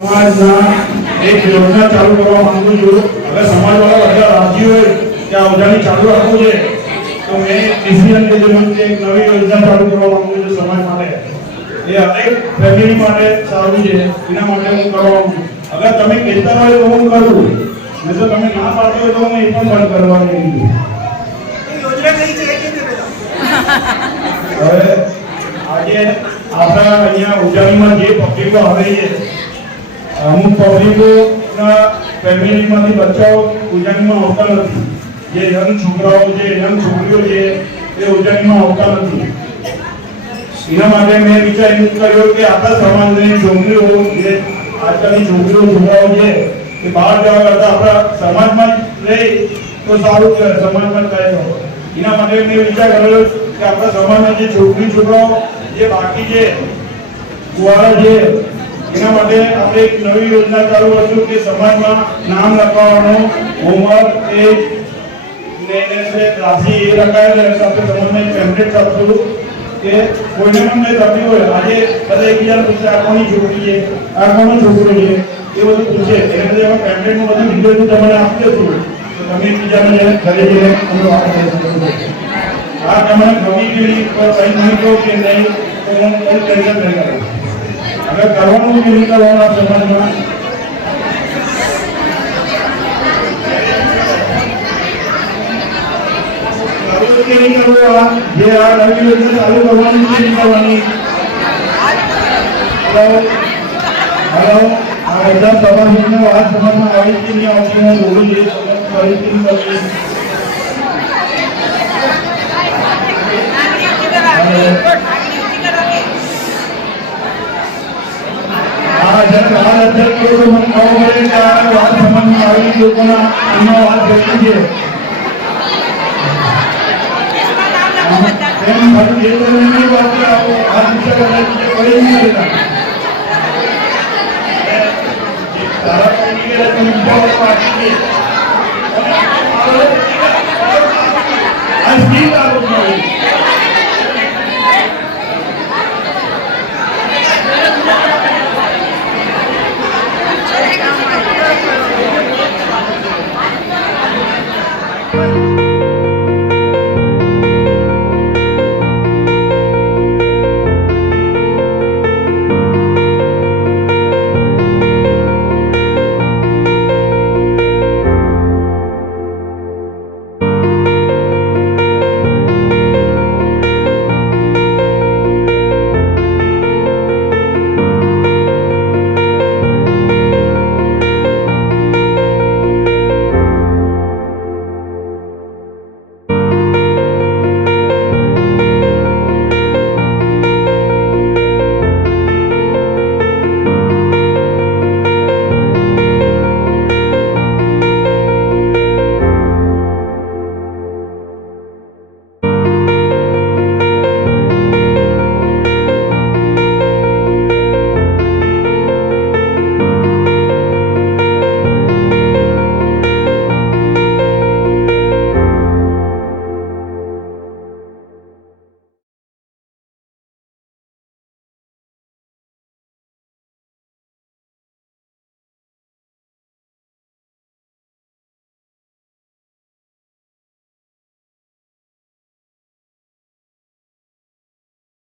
સમાજના એક યોજના ચાલુ કરવા માંગુ છું. અગર સમાજવાળા બધા રાજી હોય કે આ ઉજાણી ચાલુ રાખવું છે તો મેં ડિસિઝન લીધેલું કે એક નવી યોજના ચાલુ કરવા માંગુ છું સમાજ માટે. એ હરેક ફેમિલી માટે સારું છે, એના માટે હું કરવા માંગુ છું. અગર તમે કહેતા હોય તો હું કરું, નહીં તો તમે ના પાડતા હોય તો હું એ પણ બંધ કરવાની કીધું. યોજના કઈ છે એ કીધું હવે આજે આપણા અહીંયા ઉજાણીમાં જે પબ્લિકો આવે છે, અમુક પબ્લિકોના ફેમિલીમાંથી બચ્ચાઓ ઉજાણીમાં આવતા નથી. જે યંગ છોકરાઓ છે, યંગ છોકરીઓ છે, એ ઉજાણીમાં આવતા નથી. એના માટે મેં વિચાર એમ કર્યો કે આપણા સમાજની છોકરીઓ, જે આજકાલની છોકરીઓ છોકરાઓ છે, એ બહાર જવા કરતા આપણા સમાજમાં જ રહે તો સારું કહેવાય, સમાજમાં જ કહે તો. એના માટે મેં વિચાર કરેલો કે આપણા સમાજના જે છોકરી છોકરાઓ જે બાકી છે, કુંવારા છે, એના માટે આપણે એક નવી યોજના ચાલુ કરશું કે સમાજમાં નામ લખાવવાનું હોમવર્ક એ રાશિ એ લખાયેલ આપણે સમાજમાં એક પેમ્પલેટ આપશું કે કોઈને પણ કંઈ તકલીફ હોય, આજે બધા એકબીજાને પૂછે આ કોની છોકરી છે, આ કોનો છોકરો છે, એ બધું પૂછે. એને બધું એમાં પેમ્પલેટમાં બધું ડિટેલ તમને આપી દઈશું તો તમે એકબીજાને ઘરે જઈને અમે વાત કરી શકો. આ તમને ગમી ગઈ કંઈ નહીં કહો કે નહીં તો હું કોઈ ટેન્શન નહીં કરું. અગર કરવાનું કે નહીં કરવાનું સમાજમાં કે નહીં કરવું, જે આ નવી યોજના ચાલુ કરવાની છે નહીં કરવાની. હેલો, આ બધા સભાસદને વાત સમજમાં આવી કે નહીં આવતી હું બોલું છું ફરીથી કરીશ. વાત સમજમાં આવી લોકોના એમાં વાત બેઠી છે. એમ ફરી એ વાત આવો આ વિચાર કરી નહીં તારા